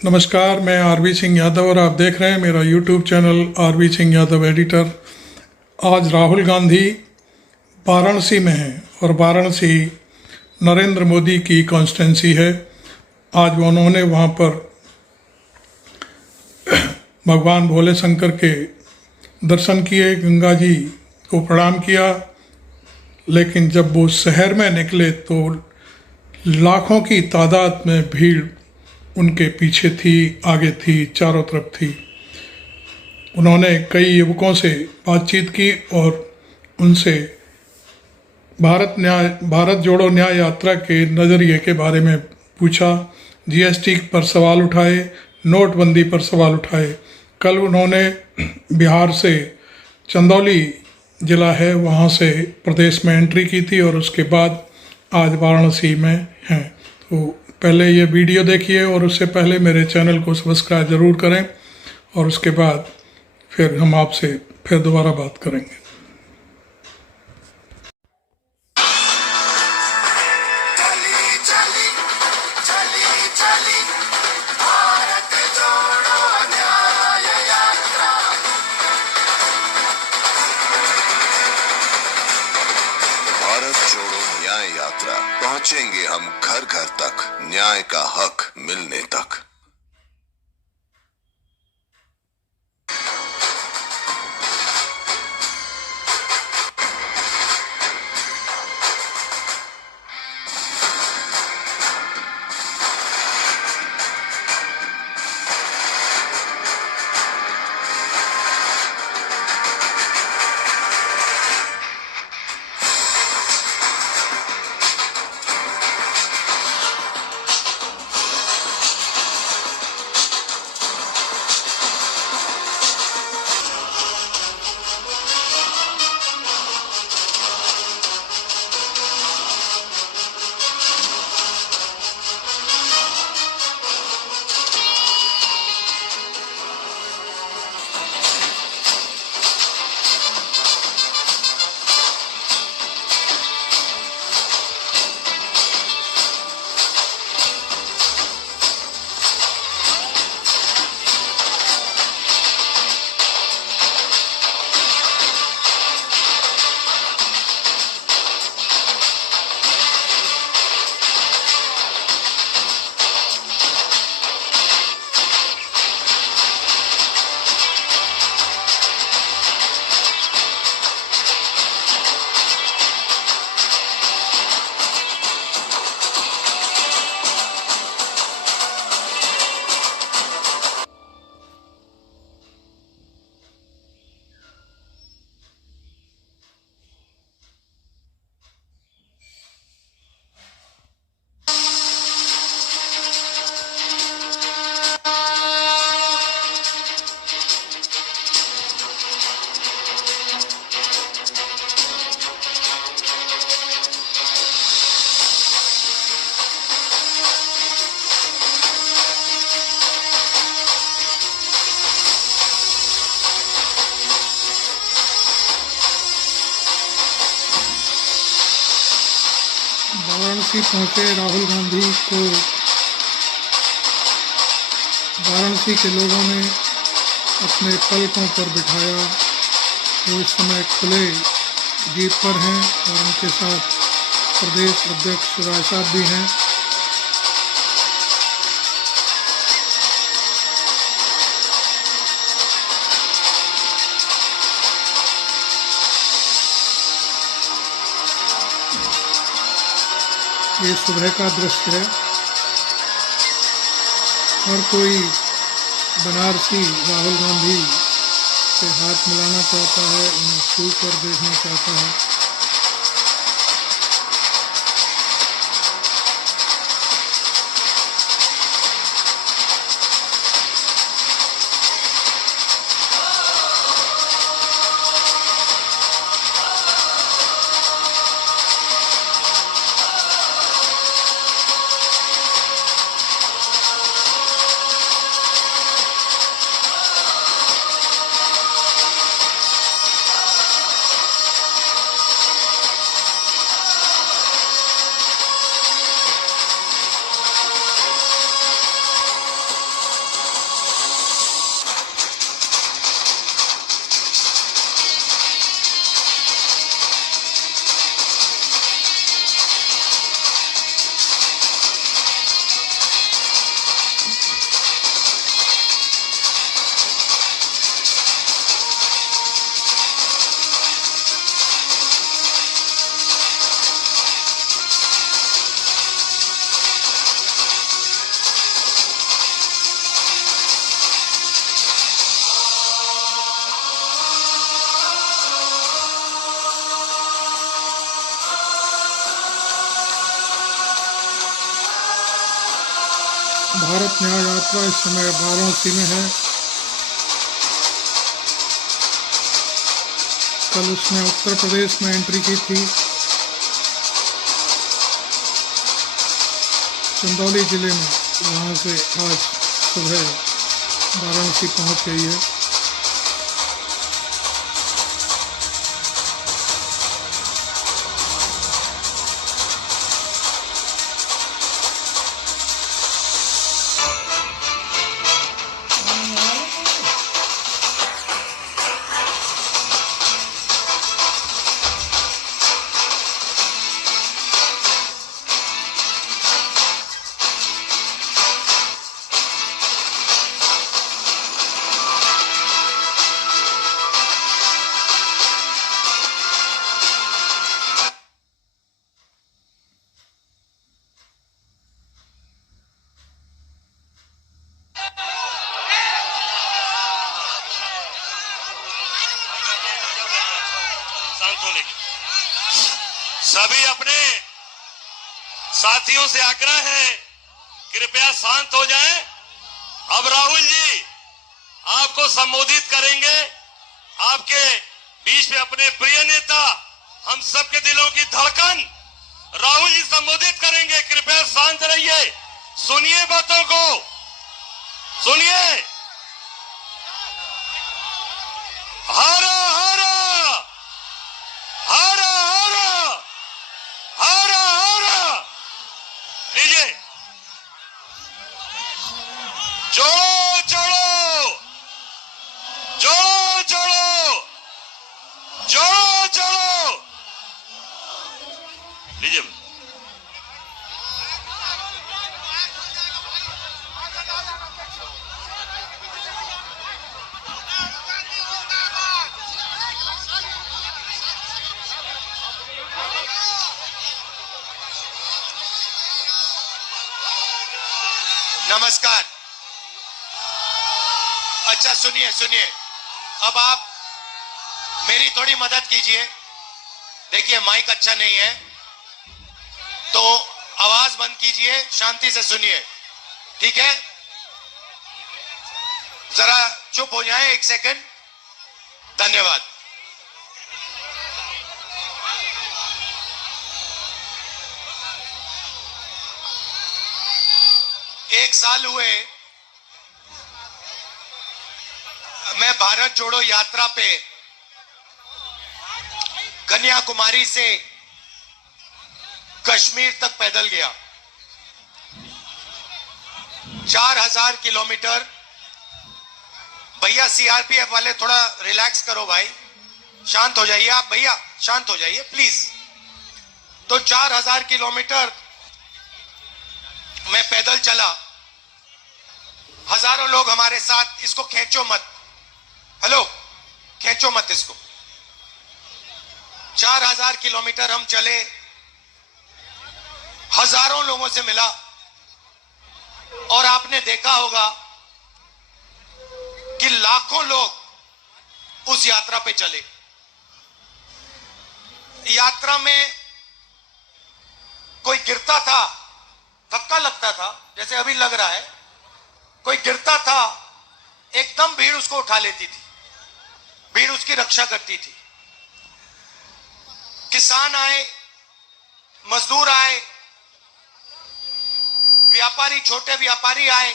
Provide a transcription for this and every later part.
नमस्कार, मैं आरवी सिंह यादव और आप देख रहे हैं मेरा YouTube channel RV Singh Yadav editor. आज राहुल गांधी वाराणसी में हैं और वाराणसी नरेंद्र मोदी की कॉन्स्टिट्यूंसी है। आज उन्होंने वहाँ पर भगवान भोले शंकर के दर्शन किए, गंगा जी को प्रणाम किया। लेकिन जब वो शहर में निकले तो लाखों की तादाद में भीड़ उनके पीछे थी, आगे थी, चारों तरफ थी। उन्होंने कई युवकों से बातचीत की और उनसे भारत जोड़ो न्याय यात्रा के नज़रिए के बारे में पूछा। जीएसटी पर सवाल उठाए, नोटबंदी पर सवाल उठाए। कल उन्होंने बिहार से चंदौली ज़िला है वहाँ से प्रदेश में एंट्री की थी और उसके बाद आज वाराणसी में हैं। तो पहले ये वीडियो देखिए और उससे पहले मेरे चैनल को सब्सक्राइब ज़रूर करें और उसके बाद फिर हम आपसे फिर दोबारा बात करेंगे। भारत जोड़ो न्याय यात्रा, पहुंचेंगे हम घर घर तक, न्याय का हक मिलने तक। वाराणसी पहुँचे राहुल गांधी को वाराणसी के लोगों ने अपने पलकों पर बिठाया। वो इस समय खुले जीप पर हैं और उनके साथ प्रदेश अध्यक्ष राय साहब भी हैं। ये सुबह का दृश्य है। हर कोई बनारसी राहुल गांधी से हाथ मिलाना चाहता है, उन्हें छू कर देखना चाहता है। भारत न्याय यात्रा इस समय वाराणसी में है। कल उसने उत्तर प्रदेश में एंट्री की थी। चंदौली जिले में, वहाँ से आज सुबह वाराणसी पहुँच गई है। सभी अपने साथियों से आग्रह है, कृपया शांत हो जाएं। अब राहुल जी आपको संबोधित करेंगे। आपके बीच में अपने प्रिय नेता, हम सबके दिलों की धड़कन राहुल जी संबोधित करेंगे। कृपया शांत रहिए, सुनिए बातों को, सुनिए। हरा हरा हरा हरा हरा हरा, लीजिए। जोड़ो जोड़ो जोड़ो जोड़ो जोड़ो जोड़ो, लीजिए। नमस्कार। अच्छा सुनिए सुनिए, अब आप मेरी थोड़ी मदद कीजिए। देखिए माइक अच्छा नहीं है तो आवाज बंद कीजिए, शांति से सुनिए, ठीक है? जरा चुप हो जाए, एक सेकंड। धन्यवाद। एक साल हुए मैं भारत जोड़ो यात्रा पे कन्याकुमारी से कश्मीर तक पैदल गया। 4000 किलोमीटर। भैया सीआरपीएफ वाले थोड़ा रिलैक्स करो भाई, शांत हो जाइए आप। भैया शांत हो जाइए प्लीज। तो 4000 किलोमीटर मैं पैदल चला, हजारों लोग हमारे साथ। इसको खींचो मत, हेलो, खींचो मत इसको। 4000 किलोमीटर हम चले, हजारों लोगों से मिला, और आपने देखा होगा कि लाखों लोग उस यात्रा पे चले। यात्रा में कोई गिरता था, धक्का लगता था, जैसे अभी लग रहा है, कोई गिरता था, एकदम भीड़ उसको उठा लेती थी, भीड़ उसकी रक्षा करती थी। किसान आए, मजदूर आए, व्यापारी, छोटे व्यापारी आए।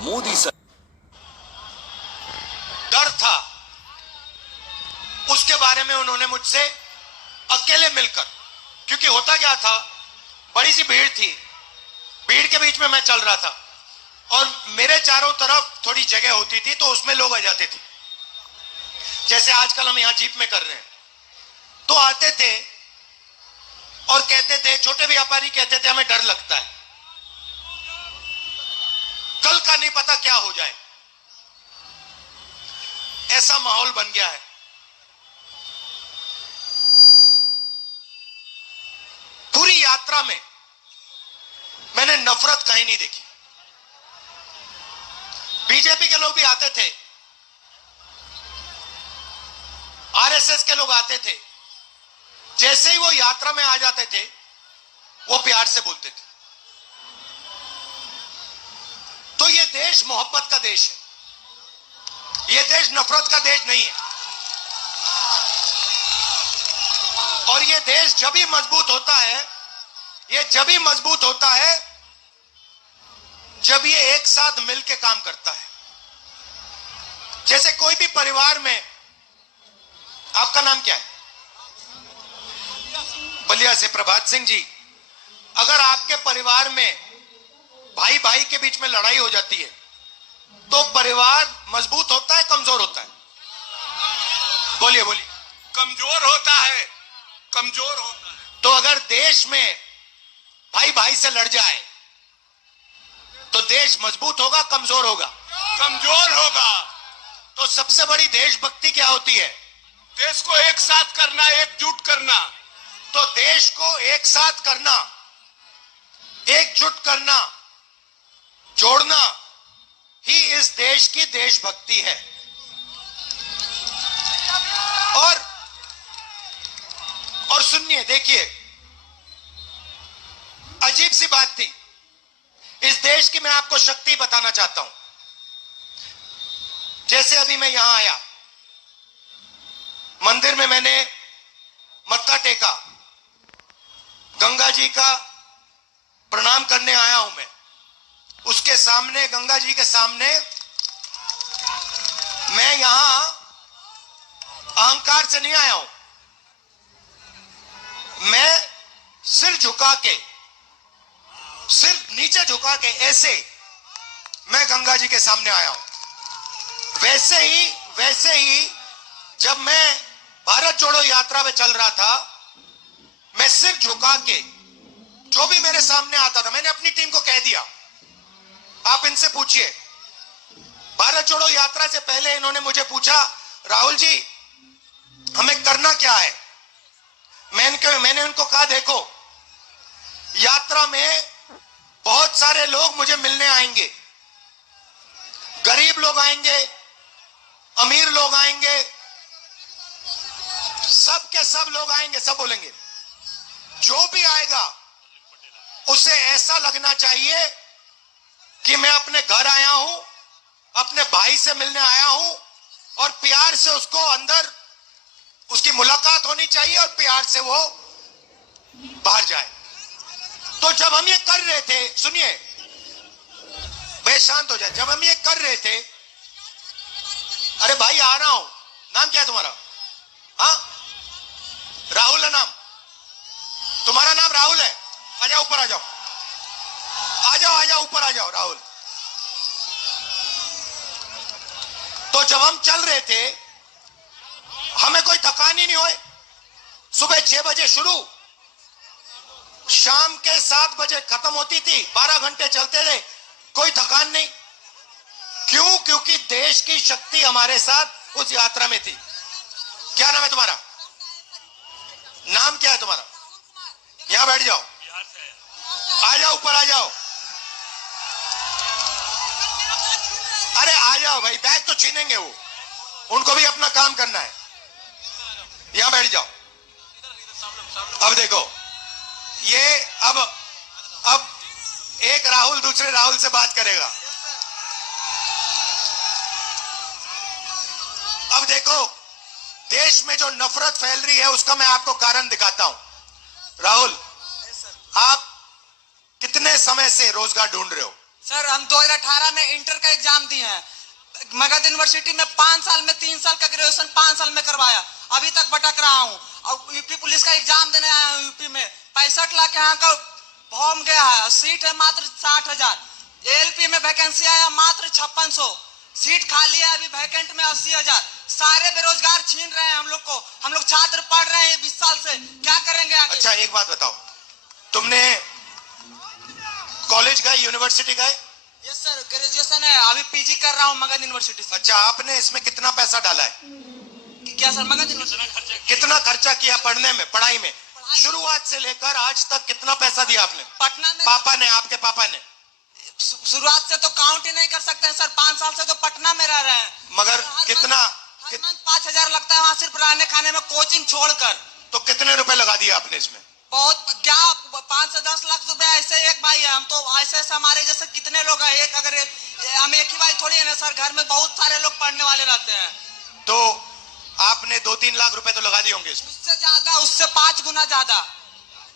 मोदी सर डर था, उसके बारे में उन्होंने मुझसे अकेले मिलकर, क्योंकि होता क्या था, बड़ी सी भीड़ थी, भीड़ के बीच में मैं चल रहा था और मेरे चारों तरफ थोड़ी जगह होती थी, तो उसमें लोग आ जाते थे, जैसे आजकल हम यहां जीप में कर रहे हैं। तो आते थे और कहते थे, छोटे व्यापारी कहते थे, हमें डर लगता है, कल का नहीं पता क्या हो जाए। ऐसा माहौल बन गया है। पूरी यात्रा में मैंने नफरत कहीं नहीं देखी। बीजेपी के लोग भी आते थे, आरएसएस के लोग आते थे, जैसे ही वो यात्रा में आ जाते थे वो प्यार से बोलते थे, देश मोहब्बत का देश है, ये देश नफरत का देश नहीं है। और ये देश जब भी मजबूत होता है, ये जब भी मजबूत होता है जब ये एक साथ मिलकर काम करता है। जैसे कोई भी परिवार में, आपका नाम क्या है? बलिया से प्रभात सिंह जी। अगर आपके परिवार में भाई भाई के बीच में लड़ाई हो जाती है तो परिवार मजबूत होता है, कमजोर होता है? बोलिए बोलिए। कमजोर होता है, कमजोर होता है। तो अगर देश में भाई भाई से लड़ जाए तो देश मजबूत होगा, कमजोर होगा? कमजोर होगा। तो सबसे बड़ी देशभक्ति क्या होती है? देश को एक साथ करना, एकजुट करना। तो देश को एक साथ करना, एकजुट करना, जोड़ना ही इस देश की देशभक्ति है। और सुनिए, देखिए, अजीब सी बात थी इस देश की। मैं आपको शक्ति बताना चाहता हूं। जैसे अभी मैं यहां आया, मंदिर में मैंने मत्था टेका, गंगा जी का प्रणाम करने आया हूं मैं। उसके सामने, गंगा जी के सामने, मैं यहां अहंकार से नहीं आया हूं। मैं सिर झुका के, सिर नीचे झुका के, ऐसे मैं गंगा जी के सामने आया हूं। वैसे ही जब मैं भारत जोड़ो यात्रा में चल रहा था, मैं सिर झुका के जो भी मेरे सामने आता था, मैंने अपनी टीम को कह दिया, आप इनसे पूछिए। भारत जोड़ो यात्रा से पहले इन्होंने मुझे पूछा, राहुल जी हमें करना क्या है? मैंने उनको कहा, देखो, यात्रा में बहुत सारे लोग मुझे मिलने आएंगे, गरीब लोग आएंगे, अमीर लोग आएंगे, सब के सब लोग आएंगे, सब बोलेंगे। जो भी आएगा उसे ऐसा लगना चाहिए कि मैं अपने घर आया हूं, अपने भाई से मिलने आया हूं, और प्यार से उसको अंदर, उसकी मुलाकात होनी चाहिए और प्यार से वो बाहर जाए। तो जब हम ये कर रहे थे, सुनिए, भाई शांत हो जाए, जब हम ये कर रहे थे, अरे भाई आ रहा हूं, नाम क्या है तुम्हारा? हाँ, राहुल है नाम तुम्हारा? नाम राहुल है? आ जाओ, ऊपर आ जाओ, आ जाओ ऊपर आ जाओ राहुल। तो जब हम चल रहे थे, हमें कोई थकान ही नहीं हुई। सुबह 6 बजे शुरू, शाम के 7 बजे खत्म होती थी, 12 घंटे चलते थे, कोई थकान नहीं। क्यों? क्योंकि देश की शक्ति हमारे साथ उस यात्रा में थी। क्या नाम है तुम्हारा? नाम क्या है तुम्हारा? यहां बैठ जाओ, आ जाओ, ऊपर आ जाओ। अरे आ जाओ भाई, बैग तो छीनेंगे वो, उनको भी अपना काम करना है। यहां बैठ जाओ। अब देखो, ये अब एक राहुल दूसरे राहुल से बात करेगा। अब देखो, देश में जो नफरत फैल रही है उसका मैं आपको कारण दिखाता हूं। राहुल, आप कितने समय से रोजगार ढूंढ रहे हो? सर, हम 2018 में इंटर का एग्जाम दिए हैं। मगध यूनिवर्सिटी में 5 साल में 3 साल का ग्रेजुएशन 5 साल में करवाया, अभी तक भटक रहा हूं। और यूपी पुलिस का एग्जाम देने आया हूं। यूपी में 65 लाख यहाँ का फॉर्म गया है, सीट है मात्र 60,000। एएलपी में वैकेंसी आया मात्र 5600, सीट खाली है अभी वैकेंट में 80,000। सारे बेरोजगार छीन रहे हैं हम लोग को। हम लोग छात्र पढ़ रहे हैं 20 साल से, क्या करेंगे आगे? अच्छा, एक बात बताओ, तुमने कॉलेज गए, यूनिवर्सिटी गए? यस सर, ग्रेजुएशन है, अभी पीजी कर रहा हूँ मगध यूनिवर्सिटी से। अच्छा, आपने इसमें कितना पैसा डाला है? क्या सर? मगध यूनिवर्सिटी कितना खर्चा किया पढ़ने में, पढ़ाई में? शुरुआत से लेकर आज तक कितना पैसा दिया आपने? पटना में पापा ने, आपके पापा ने? शुरुआत से तो काउंट ही नहीं कर सकते हैं सर। 5 साल से तो पटना में रह रहे हैं। मगर कितना? 5,000 लगता है वहाँ सिर्फ रहने खाने में, कोचिंग छोड़कर। तो कितने रुपए लगा दिए आपने इसमें? बहुत क्या 5 से 10 लाख रुपए ऐसे एक भाई है, हम तो ऐसे ऐसे हमारे जैसे कितने लोग हैं, एक अगर हम एक ही भाई थोड़ी है ना सर, घर में बहुत सारे लोग पढ़ने वाले रहते हैं। तो आपने 2-3 लाख रुपए तो लगा दिए होंगे इसमें। उससे ज्यादा, उससे 5 गुना ज्यादा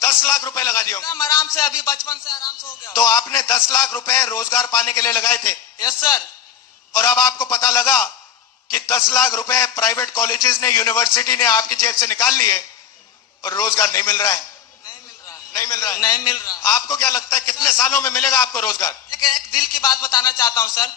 10 लाख रुपए लगा दिए होंगे। हम आराम से अभी बचपन से आराम से हो गया। तो आपने 10 लाख रुपए रोजगार पाने के लिए लगाए थे। Yes sir. और अब आपको पता लगा कि 10 लाख रुपए प्राइवेट कॉलेजेस ने, यूनिवर्सिटी ने आपकी जेब से निकाल लिए और रोजगार नहीं मिल रहा है। नहीं मिल रहा है। नहीं मिल रहा। आपको क्या लगता है कितने सालों में मिलेगा आपको रोजगार? एक दिल की बात बताना चाहता हूं सर,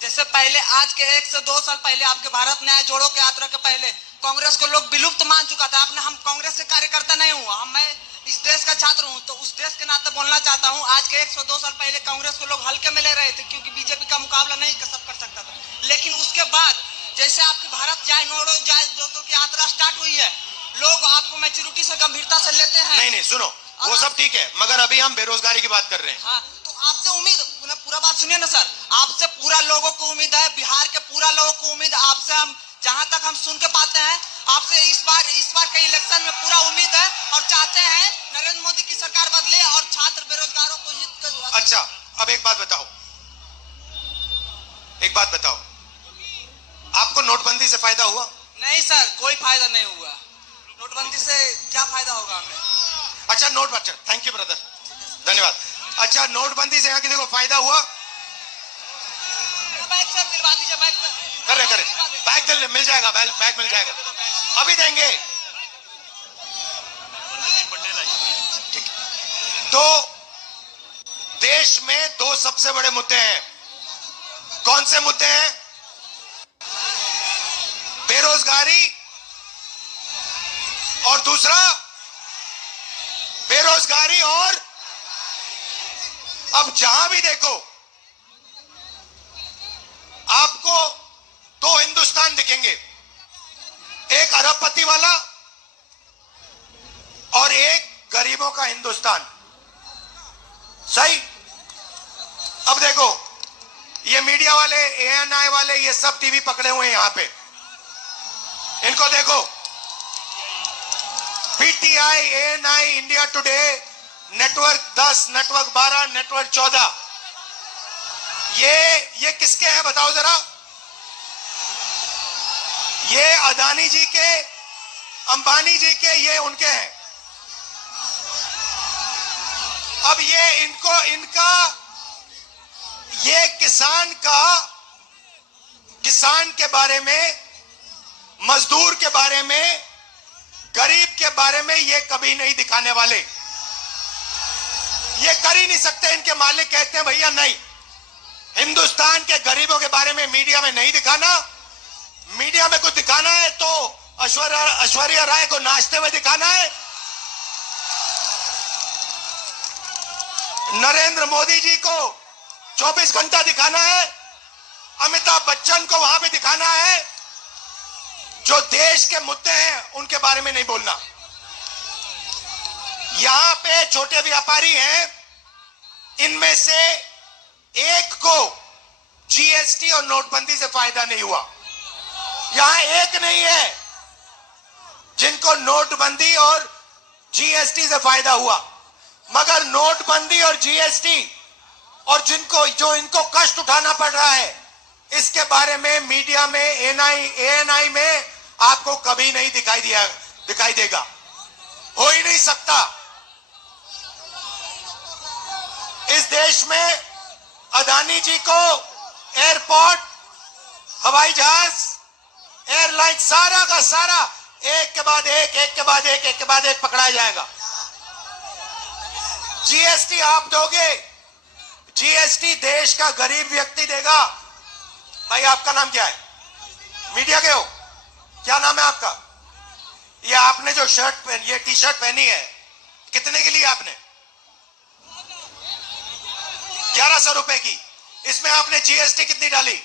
जैसे पहले आज के 1 से 2 साल पहले आपके भारत न्याय जोड़ो के यात्रा के पहले कांग्रेस को लोग विलुप्त मान चुका था। आपने, हम कांग्रेस के कार्यकर्ता नहीं हूँ, मैं इस देश का छात्र हूँ, तो उस देश के नाते बोलना चाहता हूँ। आज के 1 से 2 साल पहले कांग्रेस को लोग हल्के में ले रहे थे क्योंकि बीजेपी का मुकाबला नहीं कर सकता था, लेकिन उसके बाद जैसे आपकी भारत जोड़ो की यात्रा स्टार्ट हुई है, लोग आपको मैच्योरिटी से, गंभीरता से लेते हैं। नहीं सुनो, वो सब ठीक है, मगर अभी हम बेरोजगारी की बात कर रहे हैं। हाँ, तो आपसे उम्मीद, पूरा बात सुनिए ना सर, आपसे पूरा लोगों को उम्मीद है, बिहार के पूरा लोगों को उम्मीद है आपसे। हम जहां तक हम सुन के पाते हैं आपसे इस बार के इलेक्शन में पूरा उम्मीद है और चाहते हैं नरेंद्र मोदी की सरकार बदले और छात्र बेरोजगारों को हित। अच्छा, अब एक बात बताओ, आपको नोटबंदी से फायदा हुआ? नहीं सर, कोई फायदा नहीं हुआ। नोटबंदी से क्या फायदा होगा हमें? अच्छा, थैंक यू ब्रदर, धन्यवाद। अच्छा, नोटबंदी से यहाँ किसी को फायदा हुआ? बैग सर दिलवा दीजिए, करे बैग मिल जाएगा, बैग मिल जाएगा, अभी देंगे। ठीक। तो देश में 2 सबसे बड़े मुद्दे हैं। कौन से मुद्दे हैं? बेरोजगारी और दूसरा बेरोजगारी, और अब जहां भी देखो आपको 2 हिंदुस्तान दिखेंगे, एक अरबपति वाला और एक गरीबों का हिंदुस्तान। सही? अब देखो, ये मीडिया वाले, ANI वाले, ये सब टीवी पकड़े हुए हैं यहां पे, इनको देखो, PTI, ANI, India today, network 10, network 12, network 14, ये किसके हैं बताओ जरा? ये अदानी जी के, अंबानी जी के, ये उनके हैं। अब ये इनका ये किसान के बारे में, मजदूर के बारे में, गरीब के बारे में ये कभी नहीं दिखाने वाले। ये कर ही नहीं सकते। इनके मालिक कहते हैं भैया नहीं, हिंदुस्तान के गरीबों के बारे में मीडिया में नहीं दिखाना। मीडिया में कुछ दिखाना है तो ऐश्वर्या राय को नाचते हुए दिखाना है, नरेंद्र मोदी जी को 24 घंटा दिखाना है, अमिताभ बच्चन को वहां पे दिखाना है। जो देश के मुद्दे हैं उनके बारे में नहीं बोलना। यहां पे छोटे व्यापारी हैं, इनमें से एक को GST और नोटबंदी से फायदा नहीं हुआ। यहां एक नहीं है जिनको नोटबंदी और GST से फायदा हुआ, मगर नोटबंदी और GST और जो इनको कष्ट उठाना पड़ रहा है, इसके बारे में मीडिया में, ANI में आपको कभी नहीं दिखाई देगा। हो ही नहीं सकता। इस देश में अदानी जी को एयरपोर्ट, हवाई जहाज, एयरलाइन, सारा का सारा एक के बाद एक पकड़ाया जाएगा। GST आप दोगे, GST देश का गरीब व्यक्ति देगा। भाई आपका नाम क्या है? मीडिया के हो, क्या नाम है आपका? ये आपने जो ये टी-शर्ट पहनी है, कितने के लिए आपने? 1100 रुपए की। इसमें आपने GST कितनी डाली?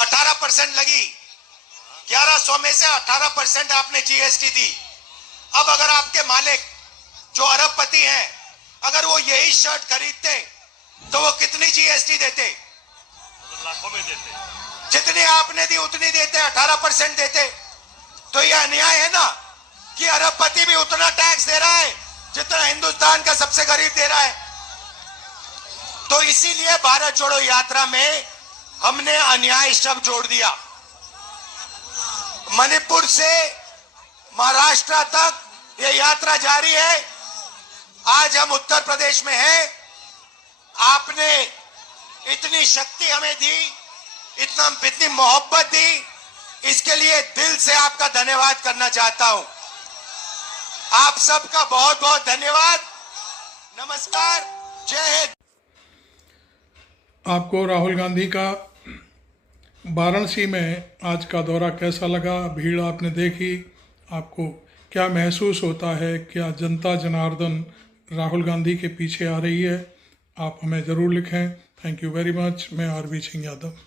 18% लगी। 1100 में से 18% आपने GST दी। अब अगर आपके मालिक जो अरबपति हैं, अगर वो यही शर्ट खरीदते तो वो कितनी GST देते? लाखों में देते। जितनी आपने दी उतनी देते, 18% देते। तो ये अन्याय है ना। कि अरबपति भी उतना टैक्स दे रहा है जितना हिंदुस्तान का सबसे गरीब दे रहा है। तो इसीलिए भारत जोड़ो यात्रा में हमने अन्याय शब्द जोड़ दिया। मणिपुर से महाराष्ट्र तक ये यात्रा जारी है। आज हम उत्तर प्रदेश में हैं। आपने इतनी शक्ति हमें दी, इतनी मोहब्बत दी, इसके लिए दिल से आपका धन्यवाद करना चाहता हूं। आप सबका बहुत बहुत धन्यवाद। नमस्कार, जय हिंद। आपको राहुल गांधी का वाराणसी में आज का दौरा कैसा लगा? भीड़ आपने देखी, आपको क्या महसूस होता है? क्या जनता जनार्दन राहुल गांधी के पीछे आ रही है? आप हमें ज़रूर लिखें। Thank you very much. मैं आरवी सिंह यादव।